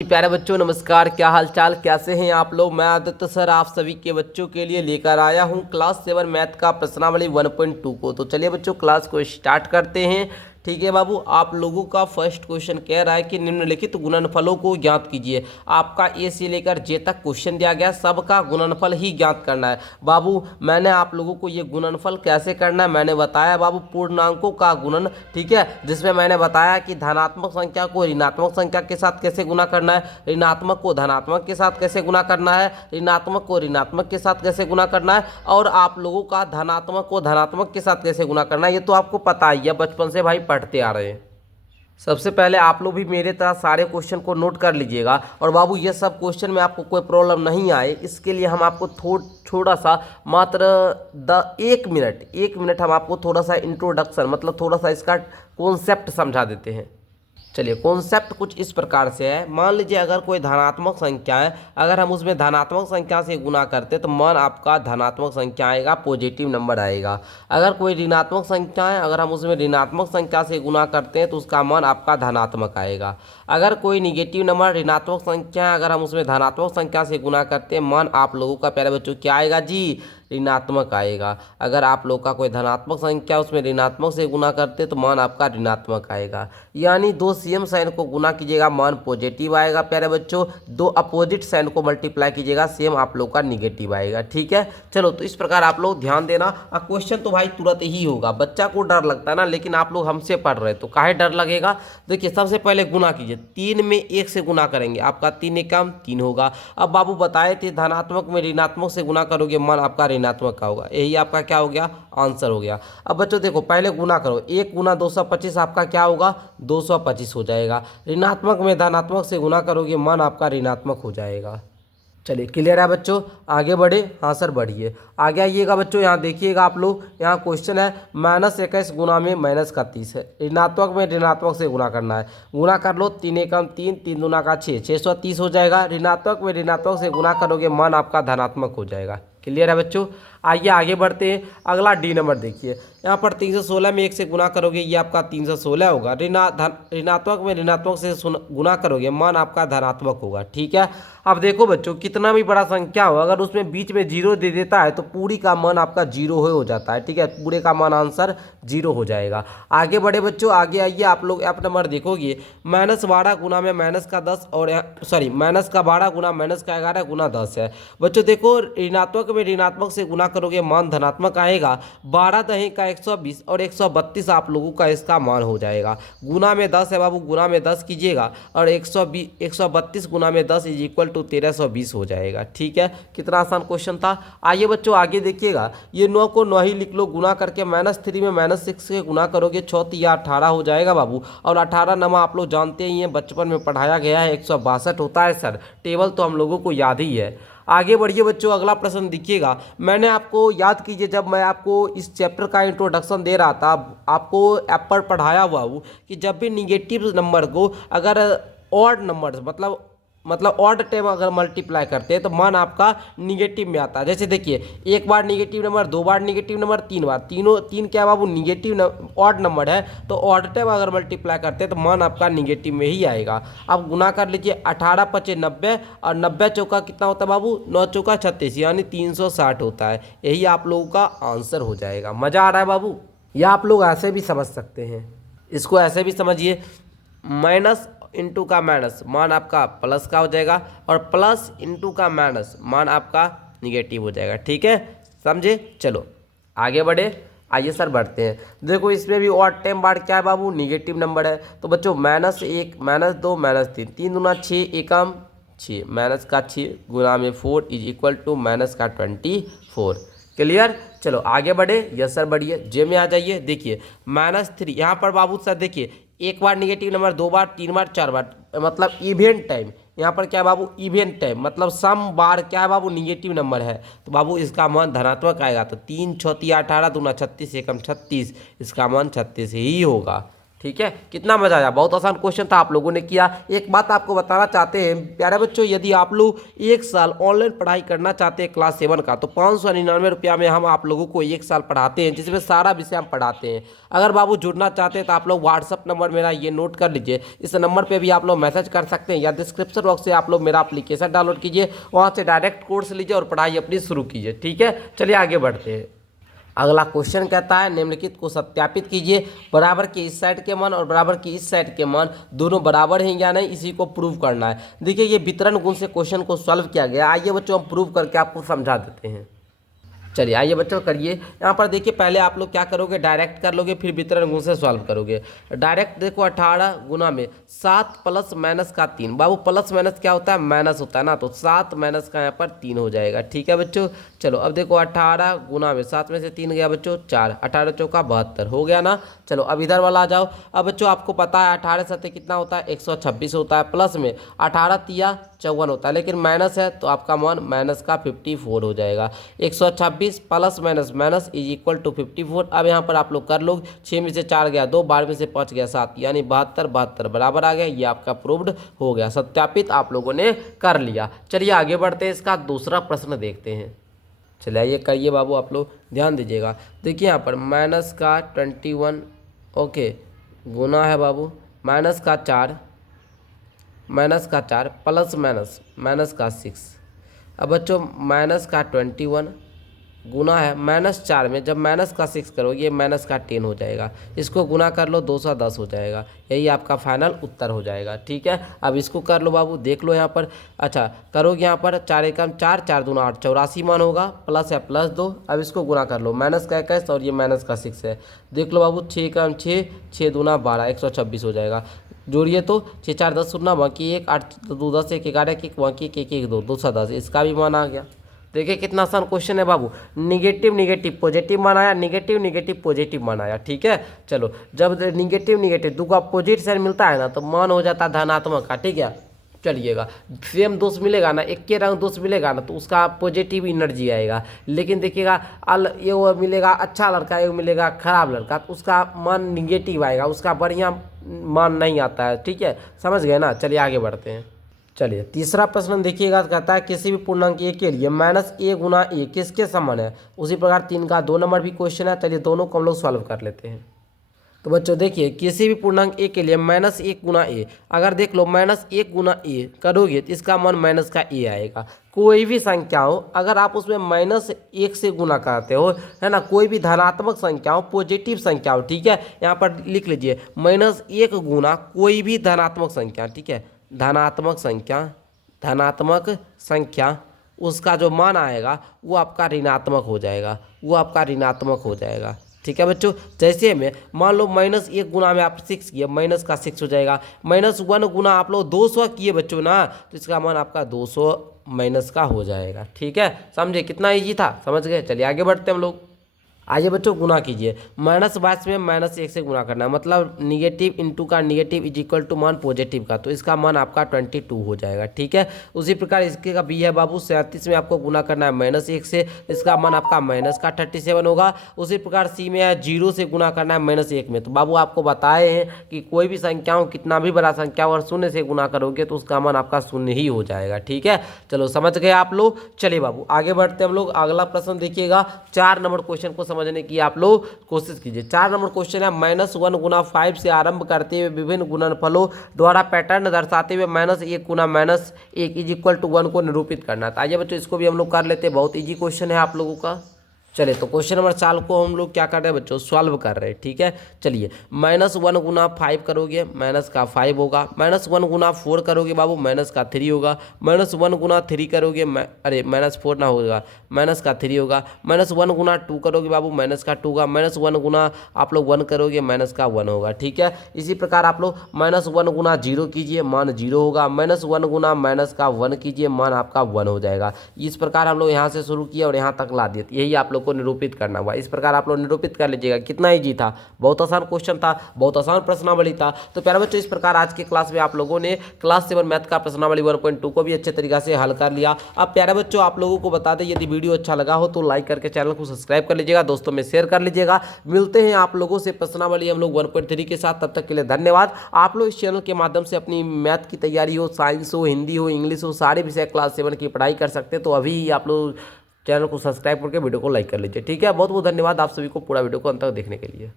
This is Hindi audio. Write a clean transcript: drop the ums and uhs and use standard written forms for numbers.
प्यारे बच्चों नमस्कार, क्या हाल चाल, कैसे हैं आप लोग। मैं आदित्य सर आप सभी के बच्चों के लिए लेकर आया हूं क्लास 7 मैथ का प्रश्नावली 1.2 को। तो चलिए बच्चों क्लास को स्टार्ट करते हैं। ठीक है बाबू, आप लोगों का फर्स्ट क्वेश्चन कह रहा है कि निम्नलिखित गुणनफलों को ज्ञात कीजिए। आपका ए से लेकर जे तक क्वेश्चन दिया गया, सबका गुणनफल ही ज्ञात करना है। बाबू मैंने आप लोगों को ये गुणनफल कैसे करना है मैंने बताया बाबू, पूर्णांकों का गुणन। ठीक है, जिसमें मैंने बताया कि धनात्मक संख्या को ऋणात्मक संख्या के साथ कैसे गुना करना है, ऋणात्मक को धनात्मक के साथ कैसे गुना करना है, ऋणात्मक को ऋणात्मक के साथ कैसे गुना करना है, और आप लोगों का धनात्मक को धनात्मक के साथ कैसे गुना करना है। ये तो आपको पता ही है, बचपन से भाई पढ़ते आ रहे हैं। सबसे पहले आप लोग भी मेरे तरह सारे क्वेश्चन को नोट कर लीजिएगा। और बाबू ये सब क्वेश्चन में आपको कोई प्रॉब्लम नहीं आए, इसके लिए हम आपको थोड़ा सा मात्र 1 मिनट हम आपको थोड़ा सा इंट्रोडक्शन मतलब थोड़ा सा इसका कॉन्सेप्ट समझा देते हैं। चलिए, कॉन्सेप्ट कुछ इस प्रकार से है। मान लीजिए अगर कोई धनात्मक संख्या है, अगर हम उसमें धनात्मक संख्या से गुना करते तो मान आपका धनात्मक संख्या आएगा, पॉजिटिव नंबर आएगा। अगर कोई ऋणात्मक संख्या है, अगर हम उसमें ऋणात्मक संख्या से गुना करते हैं तो उसका मान आपका धनात्मक आएगा। अगर कोई निगेटिव नंबर ऋणात्मक संख्या है, अगर हम उसमें धनात्मक संख्या से गुना करते हैं, मान आप लोगों का प्यारे बच्चों क्या आएगा जी, ऋणात्मक आएगा। अगर आप लोग का कोई धनात्मक संख्या उसमें ऋणात्मक से गुना करते तो मान आपका ऋणात्मक आएगा। यानी दो सेम साइन को गुना कीजिएगा मान पॉजिटिव आएगा प्यारे बच्चों, दो अपोजिट साइन को मल्टीप्लाई कीजिएगा सेम आप लोग का निगेटिव आएगा। ठीक है, चलो तो इस प्रकार आप लोग ध्यान देना। क्वेश्चन तो भाई तुरंत ही होगा, बच्चा को डर लगता है ना, लेकिन आप लोग हमसे पढ़ रहे हैं तो काहे डर लगेगा। देखिए सबसे पहले गुना कीजिए, 3 में 1 से गुना करेंगे, आपका 3 एकम 3 होगा। अब बाबू बताए थे धनात्मक में ऋणात्मक से गुना करोगे मान आपका ऋणात्मक का होगा, यही आपका क्या हो गया, आंसर हो गया। अब बच्चों देखो पहले गुना करो, 1 गुना 225 आपका क्या होगा, 225 हो जाएगा। ऋणात्मक में धनात्मक से गुना करोगे मान आपका ऋणात्मक हो जाएगा। चलिए क्लियर है बच्चों, आगे बढ़े। हाँ सर बढ़िए, आगे आइएगा बच्चों। यहाँ देखिएगा आप लोग, यहाँ क्वेश्चन है -21 गुना में -31 है, ऋणात्मक में ऋणात्मक से गुना करना है। गुना कर लो, 3 एकम 3, 3 दूना का 6, 630 हो जाएगा। ऋणात्मक में ऋणात्मक से गुना करोगे मान आपका धनात्मक हो जाएगा। क्लियर है बच्चों, आइए आगे बढ़ते हैं। अगला डी नंबर देखिए, यहाँ पर 316 में 1 से गुना करोगे ये आपका 316 होगा। ऋणात्मक में ऋणात्मक से गुना करोगे मान आपका धनात्मक होगा। ठीक है, अब देखो बच्चों कितना भी बड़ा संख्या हो, अगर उसमें बीच में 0 दे देता है तो पूरी का मान आपका 0 हो जाता है। ठीक है, पूरे का मान आंसर 0 हो जाएगा। आगे बढ़े बच्चों, आगे आइए आप लोग ऐप नंबर देखोगे, -12 गुना में -10 और सॉरी -12 गुना -11 गुना 10 है। बच्चों देखो ऋणात्मक में ऋणात्मक से गुना करोगे मान धनात्मक आएगा। 12 दही का 120 और 132 आप लोगों का इसका मान हो जाएगा। गुना में 10 है बाबू, गुना में 10 कीजिएगा और 132 गुना में 10 इज इक्वल टू 1320 हो जाएगा। ठीक है, कितना आसान क्वेश्चन था। आइए बच्चों आगे देखिएगा, ये 9 को 9 ही लिख लो, गुना करके -3 में -6 से गुना करोगे 6 या 18 हो जाएगा बाबू। और 18 नमा आप लोग जानते ही हैं, बचपन में पढ़ाया गया है, 162 होता है सर, टेबल तो हम लोगों को याद ही है। आगे बढ़िए बच्चों, अगला प्रश्न देखिएगा। मैंने आपको याद कीजिए जब मैं आपको इस चैप्टर का इंट्रोडक्शन दे रहा था, आपको ऐप पर पढ़ाया हुआ हूँ कि जब भी निगेटिव नंबर को अगर ऑड नंबर मतलब ऑड टाइम अगर मल्टीप्लाई करते हैं तो मान आपका निगेटिव में आता है। जैसे देखिए, एक बार निगेटिव नंबर, 2 बार निगेटिव नंबर, 3 बार, तीन क्या बाबू निगेटिव ऑड नंबर है, तो ऑड टाइम अगर मल्टीप्लाई करते हैं तो मान आपका निगेटिव में ही आएगा। अब गुना कर लीजिए, 18 पचे 90 और 90 चौका कितना होता है बाबू, 9 चौका 36 यानी 360 होता है। यही आप लोगों का आंसर हो जाएगा। मज़ा आ रहा है बाबू, या आप लोग ऐसे भी समझ सकते हैं, इसको ऐसे भी समझिए, माइनस इंटू का माइनस मान आपका प्लस का हो जाएगा, और प्लस इंटू का माइनस मान आपका निगेटिव हो जाएगा। ठीक है, समझे। चलो आगे बढ़े, आइए सर बढ़ते हैं। देखो इसमें भी ऑड टाइम बार क्या है बाबू, निगेटिव नंबर है, तो बच्चों -1 -2 -3, 3 दूना 6 एकम 6, माइनस का 6 गुना में 4 इज इक्वल टू माइनस का 24। क्लियर, चलो आगे बढ़े। यस सर बढ़िए, जे में आ जाइए। देखिए -3 यहाँ पर बाबू सर देखिए, एक बार निगेटिव नंबर, 2 बार, 3 बार, 4 बार, मतलब इवेंट टाइम। यहाँ पर क्या है बाबू, इवेंट टाइम मतलब सम बार क्या है बाबू, निगेटिव नंबर है, तो बाबू इसका मान धनात्मक आएगा। तो 3 6 18 दूना 36 एकम 36, इसका मान 36 ही होगा। ठीक है, कितना मजा आया, बहुत आसान क्वेश्चन था, आप लोगों ने किया। एक बात आपको बताना चाहते हैं प्यारे बच्चों, यदि आप लोग 1 साल ऑनलाइन पढ़ाई करना चाहते हैं क्लास 7 का, तो 599 रुपया में हम आप लोगों को 1 साल पढ़ाते हैं, जिसमें सारा विषय हम पढ़ाते हैं। अगर बाबू जुड़ना चाहते हैं तो आप लोग व्हाट्सअप नंबर मेरा ये नोट कर लीजिए, इस नंबर पर भी आप लोग मैसेज कर सकते हैं, या डिस्क्रिप्शन बॉक्स से आप लोग मेरा एप्लीकेशन डाउनलोड कीजिए, वहाँ से डायरेक्ट कोर्स लीजिए और पढ़ाई अपनी शुरू कीजिए। ठीक है, चलिए आगे बढ़ते हैं। अगला क्वेश्चन कहता है निम्नलिखित को सत्यापित कीजिए, बराबर के इस साइड के मान और बराबर की इस साइड के मान दोनों बराबर हैं या नहीं, इसी को प्रूव करना है। देखिए ये वितरण गुण से क्वेश्चन को सॉल्व किया गया। आइए बच्चों हम प्रूव करके आपको समझा देते हैं। चलिए आइए बच्चों करिए। यहाँ पर देखिए पहले आप लोग क्या करोगे, डायरेक्ट कर लोगे, फिर वितरण गुण से सॉल्व करोगे। डायरेक्ट देखो 18 गुना में 7 प्लस माइनस का 3, बाबू प्लस माइनस क्या होता है, माइनस होता है ना, तो 7 माइनस का यहाँ पर 3 हो जाएगा। ठीक है बच्चों, चलो अब देखो 18 गुना में 7 में से 3 गया बच्चों 4, 18 चौका 72 हो गया ना। चलो अब इधर वाला आ जाओ। अब बच्चों आपको पता है 18 सत्ते कितना होता है, 126 होता है, प्लस में 18 तिया 54 होता है, लेकिन माइनस है तो आपका मान माइनस का 54 हो जाएगा। 126 plus minus minus is equal to 54। अब यहाँ पर आप लोग कर लो, 6 में से 4 गया 2, 12 में से 5 गया 7, यानी 72 बराबर आ गया। ये आपका प्रूव्ड हो गया, सत्यापित आप लोगों ने कर लिया। चलिए आगे बढ़ते हैं, इसका दूसरा प्रश्न देखते हैं। चलिए ये करिए बाबू, आप लोग ध्यान दीजिएगा। देखिए यहाँ पर माइनस का 21 ओके गुना है बाबू माइनस का 4 प्लस माइनस माइनस का 6। अब बच्चों माइनस का 21 गुना है माइनस 4 में, जब माइनस का 6 करोगे ये माइनस का 10 हो जाएगा, इसको गुना कर लो 210 हो जाएगा, यही आपका फाइनल उत्तर हो जाएगा। ठीक है, अब इसको कर लो बाबू, देख लो यहाँ पर। अच्छा करोगे यहाँ पर 4 एकम 4, 4 दूना 8, 84 मान होगा, प्लस है प्लस 2। अब इसको गुना कर लो, माइनस का 21 और ये माइनस का 6 है, देख लो बाबू 6 एकम 6, 6 दूना 12, 126 हो जाएगा। जोड़िए तो 6 4 10 सुनना, बाकी 1 8 2 10 1 11 1 बाकी 1 1 2 210, इसका भी मान आ गया। देखिए कितना आसान क्वेश्चन है बाबू, निगेटिव निगेटिव पॉजिटिव मान आया, निगेटिव निगेटिव पॉजिटिव मान आया। ठीक है, चलो जब निगेटिव निगेटिव दो का अपोजिट साइड मिलता है ना, तो मान हो जाता है धनात्मक का। ठीक है, चलिएगा सेम दोष मिलेगा ना, एक के रंग दोष मिलेगा ना, तो उसका पॉजिटिव एनर्जी आएगा। लेकिन देखिएगा ये वो मिलेगा अच्छा लड़का, ये मिलेगा खराब लड़का, तो उसका मान निगेटिव आएगा, उसका बढ़िया मान नहीं आता है। ठीक है, समझ गए ना। चलिए आगे बढ़ते हैं। चलिए तीसरा प्रश्न देखिएगा, कहता है किसी भी पूर्णांक ए के लिए माइनस ए गुना ए किसके समान है। उसी प्रकार 3 का 2 नंबर भी क्वेश्चन है। चलिए दोनों को हम लोग सॉल्व कर लेते हैं। तो बच्चों देखिए किसी भी पूर्णांक ए के लिए माइनस 1 गुना ए, अगर देख लो माइनस 1 गुना ए करोगे तो इसका मान माइनस का ए आएगा। कोई भी संख्या हो, अगर आप उसमें -1 से गुना करते हो, है ना, कोई भी धनात्मक संख्या हो, पॉजिटिव संख्या हो, ठीक है, यहाँ पर लिख लीजिए -1 गुना कोई भी धनात्मक संख्या। ठीक है, धनात्मक संख्या उसका जो मान आएगा वो आपका ऋणात्मक हो जाएगा, ठीक है बच्चों। जैसे में मान लो -1 गुना में आप 6 किए, माइनस का 6 हो जाएगा। -1 गुना आप लोग 200 किए बच्चों ना, तो इसका मान आपका 200 माइनस का हो जाएगा। ठीक है, समझे कितना ईजी था, समझ गए। चलिए आगे बढ़ते हैं हम लोग। आइए बच्चों गुना कीजिए, -22 में -1 से गुना करना है, मतलब निगेटिव इंटू का निगेटिव इज इक्वल टू मान पॉजिटिव का, तो इसका मान आपका 22 हो जाएगा। ठीक है, उसी प्रकार इसके का बी है बाबू 37 में आपको गुना करना है -1 से, इसका मान आपका माइनस का 37 होगा। उसी प्रकार सी में है 0 से गुना करना है -1 में, तो बाबू आपको बताए हैं कि कोई भी संख्या हो, कितना भी बड़ा संख्या हो, और 0 से गुना करोगे तो उसका मान आपका 0 ही हो जाएगा। ठीक है, चलो समझ गए आप लोग। चलिए बाबू आगे बढ़ते हम लोग। अगला प्रश्न देखिएगा, 4 नंबर क्वेश्चन को समझने की आप लोग कोशिश कीजिए। 4 नंबर क्वेश्चन है, -1 गुना 5 से आरंभ करते हुए विभिन्न गुणनफलों द्वारा पैटर्न दर्शाते हुए -1 गुना -1 इज इक्वल टू 1 को निरूपित करना था। आइए बच्चों इसको भी हम लोग कर लेते हैं, बहुत इजी क्वेश्चन है आप लोगों का। चलिए तो क्वेश्चन नंबर 4 को हम लोग क्या कर रहे हैं बच्चों, सॉल्व कर रहे हैं। ठीक है, चलिए -1 गुना 5 करोगे माइनस का 5 होगा, -1 गुना 4 करोगे बाबू माइनस का 3 होगा, -1 गुना 3 करोगे -4 ना होगा, माइनस का 3 होगा, -1 गुना 2 करोगे बाबू माइनस का 2 होगा, -1 गुना आप लोग 1 करोगे माइनस का 1 होगा। ठीक है, इसी प्रकार आप लोग -1 गुना 0 कीजिए, मान 0 होगा, -1 गुना माइनस का 1 कीजिए, मान आपका 1 हो जाएगा। इस प्रकार हम लोग यहाँ से शुरू किए और यहाँ तक ला दिए, यही आप लोग को निरूपित करना हुआ। इस प्रकार आप लोग निरूपित कर लीजिएगा। कितना ईजी था, बहुत आसान क्वेश्चन था, बहुत आसान प्रश्नावली था। तो प्यारे बच्चों, इस प्रकार आज की क्लास में आप लोगों ने क्लास 7 मैथ का प्रश्नावली 1.2 को भी अच्छे तरीके से हल कर लिया। अब प्यारे बच्चों, आप लोगों को बता दें, यदि वीडियो अच्छा लगा हो तो लाइक करके चैनल को सब्सक्राइब कर लीजिएगा, दोस्तों में शेयर कर लीजिएगा। मिलते हैं आप लोगों से प्रश्नावली हम लोग 1.3 के साथ, तब तक के लिए धन्यवाद। आप लोग इस चैनल के माध्यम से अपनी मैथ की तैयारी हो, साइंस हो, हिंदी हो, इंग्लिश हो, सारे विषय क्लास 7 की पढ़ाई कर सकते हैं। तो अभी आप लोग चैनल को सब्सक्राइब करके वीडियो को लाइक कर लीजिए। ठीक है, बहुत बहुत धन्यवाद आप सभी को पूरा वीडियो को अंत तक देखने के लिए।